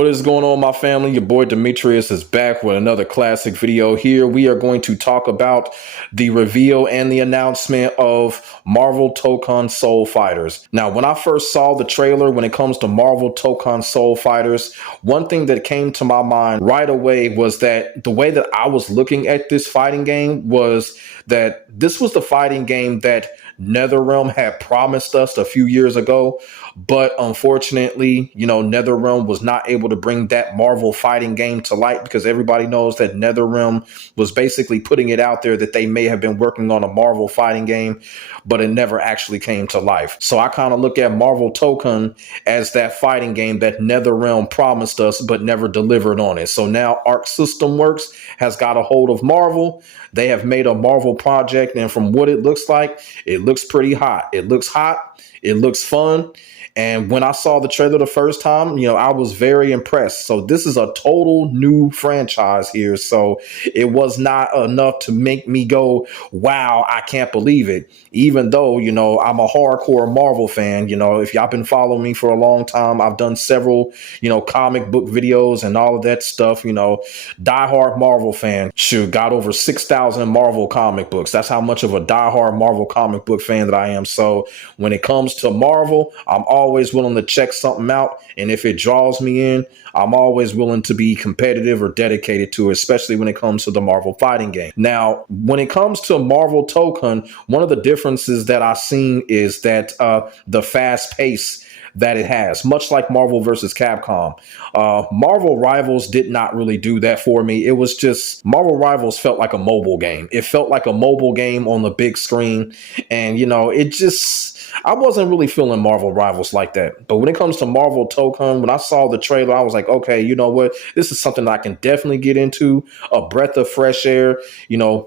What is going on, my family? Your boy Demetrius is back with another classic video. Here we are going to talk about the reveal and the announcement of Marvel Tokon Soul Fighters. Now, when I first saw the trailer, when it comes to Marvel Tokon Soul Fighters, one thing that came to my mind right away was that the way that I was looking at this fighting game was that this was the fighting game that NetherRealm had promised us a few years ago, but unfortunately, NetherRealm was not able to bring that Marvel fighting game to light because everybody knows that NetherRealm was basically putting it out there that they may have been working on a Marvel fighting game, but it never actually came to life. So I kind of look at Marvel Tokon as that fighting game that NetherRealm promised us but never delivered on it. So now Arc System Works has got a hold of Marvel. They have made a Marvel project, and from what it looks like, it looks pretty hot. It looks hot. It looks fun. And when I saw the trailer the first time, I was very impressed. So this is a total new franchise here. So it was not enough to make me go, wow, I can't believe it. Even though, I'm a hardcore Marvel fan. If y'all been following me for a long time, I've done several, comic book videos and all of that stuff, diehard Marvel fan. Shoot, got over 6,000 Marvel comic books. That's how much of a diehard Marvel comic book fan that I am. So when it comes to Marvel, I'm always willing to check something out. And if it draws me in, I'm always willing to be competitive or dedicated to it, especially when it comes to the Marvel fighting game. Now, when it comes to Marvel Tokon, one of the differences that I've seen is that the fast pace that it has, much like Marvel versus Capcom. Marvel Rivals did not really do that for me. It was just, Marvel Rivals felt like a mobile game. It felt like a mobile game on the big screen. And, I wasn't really feeling Marvel Rivals like that. But when it comes to Marvel Tokon, when I saw the trailer, I was like, okay, you know what? This is something that I can definitely get into. A breath of fresh air,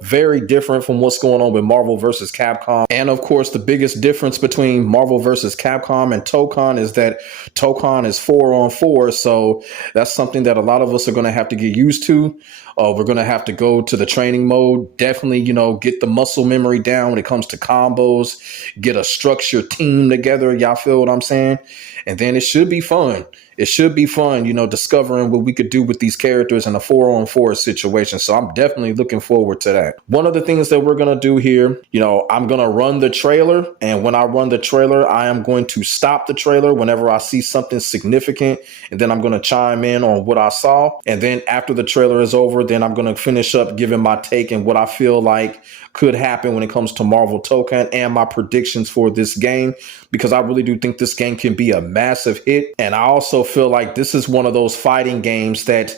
very different from what's going on with Marvel versus Capcom. And of course, the biggest difference between Marvel versus Capcom and Tokon is that Tokon is 4-on-4. So that's something that a lot of us are going to have to get used to. We're going to have to go to the training mode. Definitely, get the muscle memory down when it comes to combos, get a structured team together. Y'all feel what I'm saying? And then it should be fun. It should be fun, discovering what we could do with these characters in a 4-on-4 situation. So I'm definitely looking forward to that. One of the things that we're going to do here, I'm going to run the trailer. And when I run the trailer, I am going to stop the trailer whenever I see something significant. And then I'm going to chime in on what I saw. And then after the trailer is over, then I'm going to finish up giving my take and what I feel like could happen when it comes to Marvel Tokon and my predictions for this game, because I really do think this game can be a massive hit. And I also feel like this is one of those fighting games that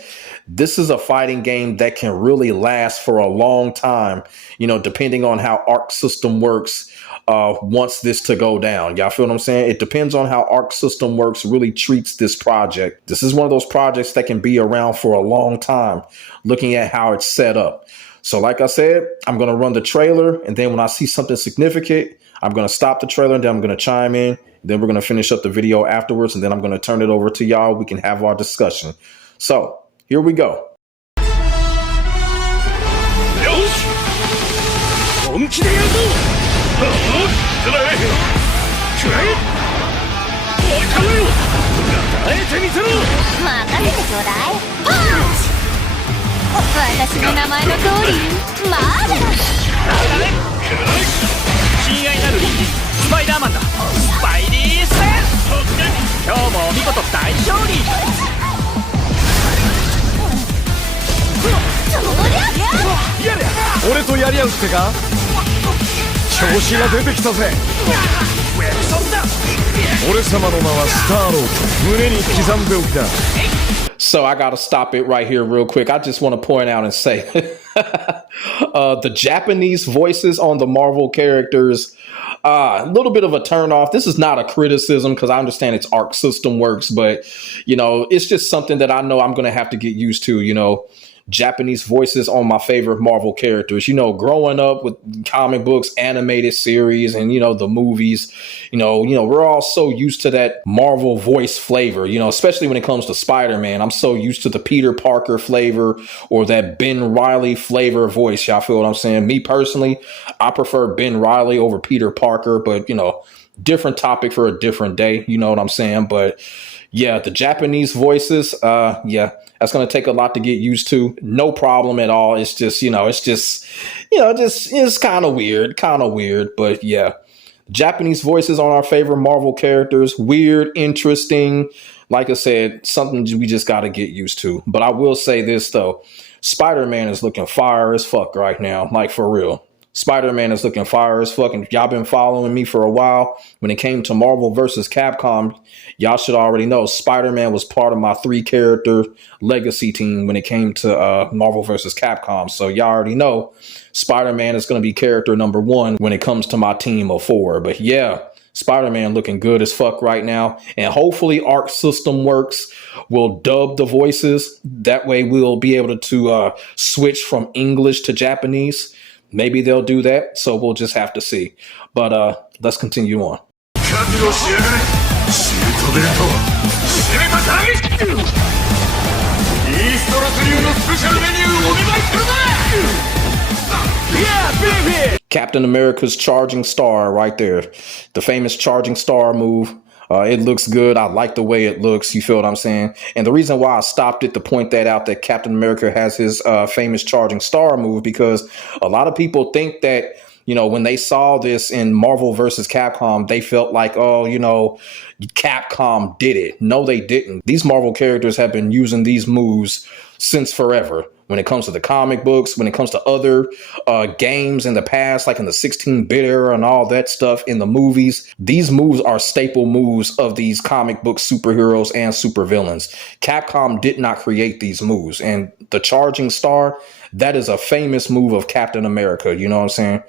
this is a fighting game that can really last for a long time, depending on how Arc System Works wants this to go down. Y'all feel what I'm saying? It depends on how Arc System Works really treats this project. This is one of those projects that can be around for a long time, looking at how it's set up. So like I said, I'm going to run the trailer, and then when I see something significant, I'm going to stop the trailer, and then I'm going to chime in. Then we're going to finish up the video afterwards, and then I'm going to turn it over to y'all. We can have our discussion. So here we go. So I got to stop it right here real quick. I just want to point out and say the Japanese voices on the Marvel characters, a little bit of a turn off. This is not a criticism because I understand it's Arc System Works, but, it's just something that I know I'm going to have to get used to, Japanese voices on my favorite Marvel characters. Growing up with comic books, animated series, and the movies, we're all so used to that Marvel voice flavor, especially when it comes to Spider-Man. I'm so used to the Peter Parker flavor or that Ben Reilly flavor voice. Y'all feel what I'm saying? Me personally, I prefer Ben Reilly over Peter Parker, but different topic for a different day. You know what I'm saying? But yeah, the Japanese voices, yeah, that's going to take a lot to get used to. No problem at all. It's just, it's kind of weird. But yeah, Japanese voices on our favorite Marvel characters, weird, interesting. Like I said, something we just got to get used to. But I will say this, though. Spider-Man is looking fire as fuck right now. Like, for real. Spider-Man is looking fire as fuck. And y'all been following me for a while. When it came to Marvel versus Capcom, y'all should already know Spider-Man was part of my 3-character legacy team when it came to Marvel versus Capcom. So y'all already know Spider-Man is going to be character number 1 when it comes to my team of 4. But yeah, Spider-Man looking good as fuck right now. And hopefully Arc System Works will dub the voices. That way we'll be able to switch from English to Japanese. Maybe they'll do that. So we'll just have to see. But let's continue on. Captain America's charging star right there. The famous charging star move. It looks good. I like the way it looks. You feel what I'm saying? And the reason why I stopped it to point that out, that Captain America has his famous charging star move, because a lot of people think that, when they saw this in Marvel versus Capcom, they felt like, Capcom did it. No, they didn't. These Marvel characters have been using these moves since forever. When it comes to the comic books, when it comes to other games in the past, like in the 16-bit era and all that stuff in the movies, these moves are staple moves of these comic book superheroes and supervillains. Capcom did not create these moves. And the charging star, that is a famous move of Captain America. You know what I'm saying?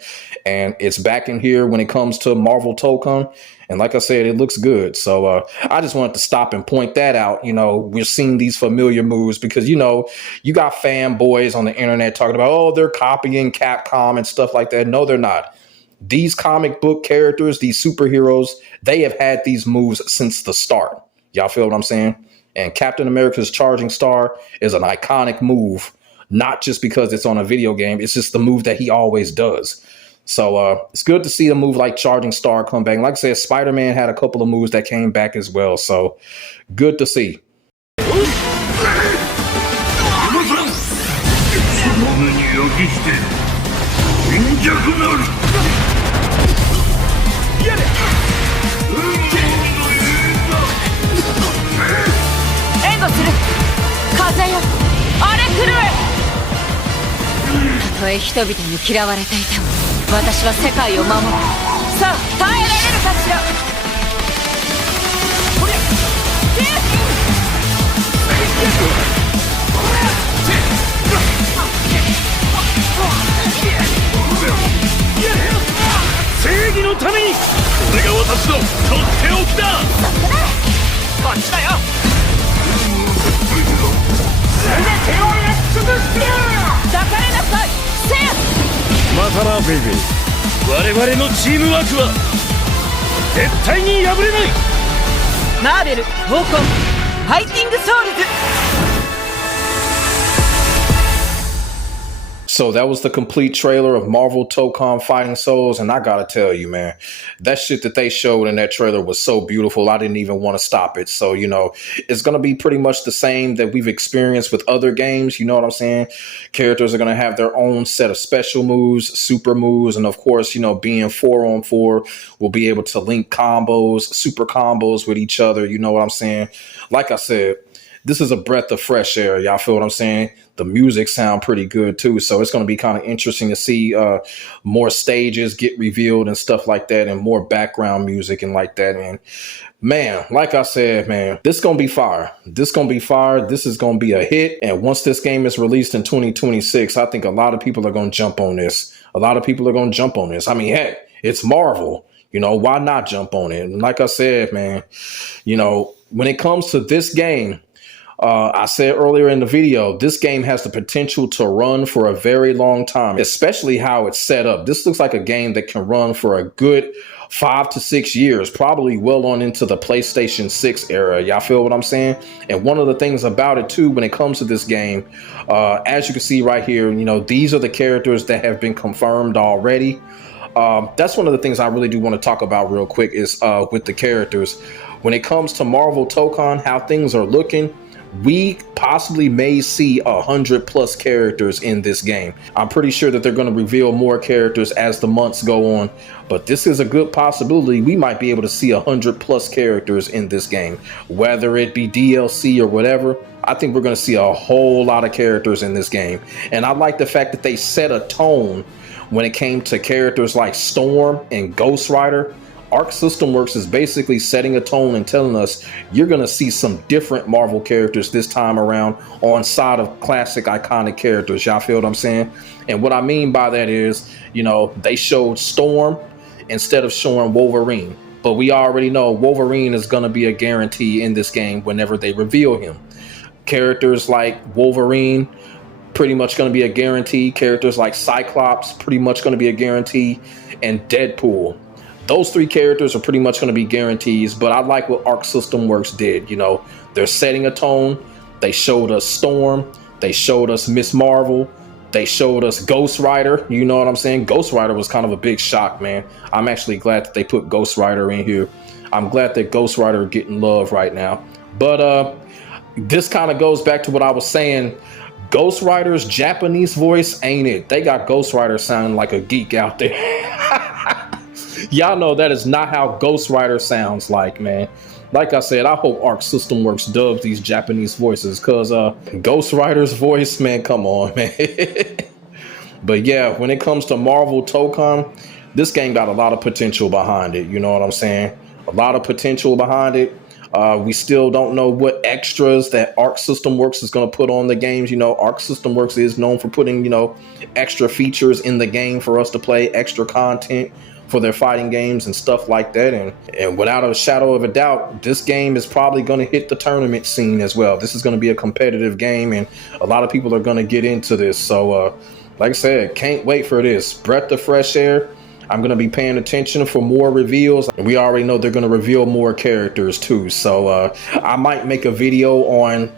And it's back in here when it comes to Marvel Tokon. And like I said, it looks good. So I just wanted to stop and point that out. We're seeing these familiar moves because, you got fanboys on the internet talking about, oh, they're copying Capcom and stuff like that. No, they're not. These comic book characters, these superheroes, they have had these moves since the start. Y'all feel what I'm saying? And Captain America's charging star is an iconic move, not just because it's on a video game. It's just the move that he always does. So it's good to see a move like Charging Star come back. Like I said, Spider-Man had a couple of moves that came back as well. So good to see. Marvel Tokon Fighting Souls. So that was the complete trailer of Marvel Tokon Fighting Souls. And I got to tell you, man, that shit that they showed in that trailer was so beautiful. I didn't even want to stop it. So, it's going to be pretty much the same that we've experienced with other games. You know what I'm saying? Characters are going to have their own set of special moves, super moves. And of course, being 4-on-4, we'll be able to link combos, super combos with each other. You know what I'm saying? Like I said, this is a breath of fresh air. Y'all feel what I'm saying? The music sound pretty good too. So it's going to be kind of interesting to see more stages get revealed and stuff like that, and more background music and like that. And man, like I said, man, this is going to be fire. This is going to be fire. This is going to be a hit. And once this game is released in 2026, I think a lot of people are going to jump on this. A lot of people are going to jump on this. I mean, heck, it's Marvel. Why not jump on it? And like I said, man, when it comes to this game, I said earlier in the video, this game has the potential to run for a very long time, especially how it's set up. This looks like a game that can run for a good 5 to 6 years, probably well on into the PlayStation 6 era. Y'all feel what I'm saying? And one of the things about it too, when it comes to this game, as you can see right here, these are the characters that have been confirmed already. That's one of the things I really do want to talk about real quick is with the characters. When it comes to Marvel Tokon, how things are looking, we possibly may see 100+ characters in this game. I'm pretty sure that they're going to reveal more characters as the months go on, but this is a good possibility. We might be able to see 100+ characters in this game, whether it be DLC or whatever. I think we're going to see a whole lot of characters in this game. And I like the fact that they set a tone when it came to characters like Storm and Ghost Rider. Arc System Works is basically setting a tone and telling us you're going to see some different Marvel characters this time around on side of classic iconic characters. Y'all feel what I'm saying? And what I mean by that is, you know, they showed Storm instead of showing Wolverine. But we already know Wolverine is going to be a guarantee in this game whenever they reveal him. Characters like Wolverine, pretty much going to be a guarantee. Characters like Cyclops, pretty much going to be a guarantee. And Deadpool. Those three characters are pretty much going to be guarantees, but I like what Arc System Works did. You know, they're setting a tone. They showed us Storm. They showed us Miss Marvel. They showed us Ghost Rider. You know what I'm saying? Ghost Rider was kind of a big shock, man. I'm actually glad that they put Ghost Rider in here. I'm glad that Ghost Rider are getting love right now. But this kind of goes back to what I was saying. Ghost Rider's Japanese voice ain't it. They got Ghost Rider sounding like a geek out there. Y'all know that is not how Ghost Rider sounds like, man. Like I said, I hope Arc System Works dubs these Japanese voices, because Ghost Rider's voice, man, come on, man. But yeah, when it comes to Marvel Tokon, this game got a lot of potential behind it. You know what I'm saying? A lot of potential behind it. We still don't know what extras that Arc System Works is going to put on the games. You know, Arc System Works is known for putting, you know, extra features in the game for us to play, extra content for their fighting games and stuff like that. And without a shadow of a doubt, this game is probably going to hit the tournament scene as well. This is going to be a competitive game, and a lot of people are going to get into this. So, like I said, can't wait for this. Breath of fresh air. I'm going to be paying attention for more reveals. And we already know they're going to reveal more characters too. So I might make a video on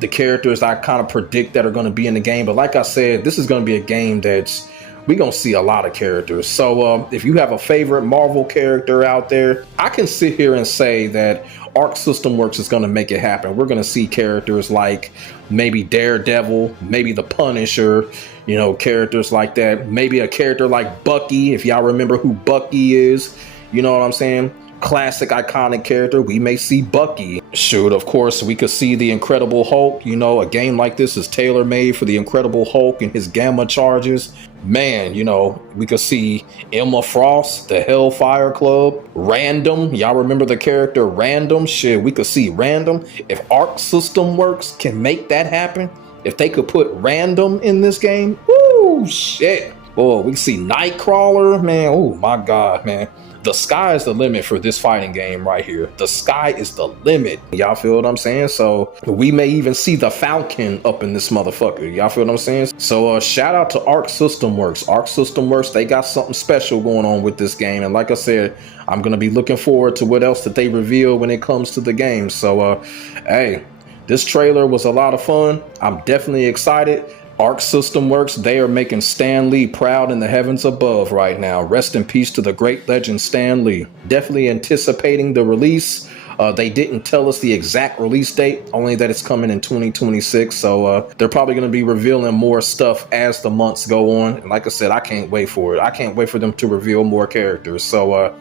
the characters I kind of predict that are going to be in the game. But like I said, this is going to be a game that's we're going to see a lot of characters. So if you have a favorite Marvel character out there, I can sit here and say that Arc System Works is going to make it happen. We're going to see characters like maybe Daredevil, maybe the Punisher, you know, characters like that. Maybe a character like Bucky, if y'all remember who Bucky is, you know what I'm saying? Classic iconic character. We may see Bucky. Shoot, of course, we could see the Incredible Hulk. You know, a game like this is tailor-made for the Incredible Hulk and his gamma charges. Man, you know, we could see Emma Frost, the Hellfire Club, Random. Y'all remember the character Random? Shit, we could see Random. If Arc System Works can make that happen, if they could put Random in this game, woo, shit. Boy, we can see Nightcrawler, man. Oh my God, man. The sky is the limit for this fighting game right here. The sky is the limit. Y'all feel what I'm saying? So we may even see the Falcon up in this motherfucker. Y'all feel what I'm saying? So shout out to Arc System Works. Arc System Works, they got something special going on with this game. And like I said, I'm going to be looking forward to what else that they reveal when it comes to the game. So, hey, this trailer was a lot of fun. I'm definitely excited. Arc System Works, they are making Stan Lee proud in the heavens above right now. Rest in peace to the great legend Stan Lee. Definitely anticipating the release. They didn't tell us the exact release date, only that it's coming in 2026. So they're probably going to be revealing more stuff as the months go on. And like I said, I can't wait for it. I can't wait for them to reveal more characters. So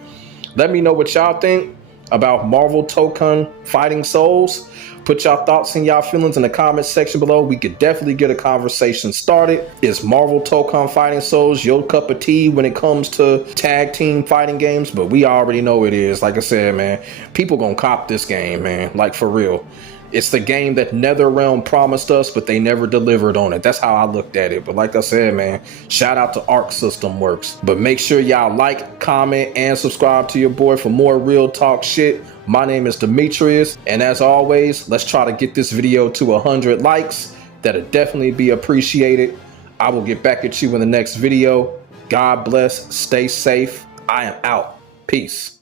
let me know what y'all think about Marvel Tokon Fighting Souls. Put y'all thoughts and y'all feelings in the comments section below. We could definitely get a conversation started. Is Marvel Tokon Fighting Souls your cup of tea when it comes to tag team fighting games? But we already know it is. Like I said, man, people gonna cop this game, man. Like, for real. It's the game that NetherRealm promised us, but they never delivered on it. That's how I looked at it. But like I said, man, shout out to Arc System Works. But make sure y'all like, comment, and subscribe to your boy for more real talk shit. My name is Demetrius, and as always, let's try to get this video to 100 likes. That'll definitely be appreciated. I will get back at you in the next video. God bless. Stay safe. I am out. Peace.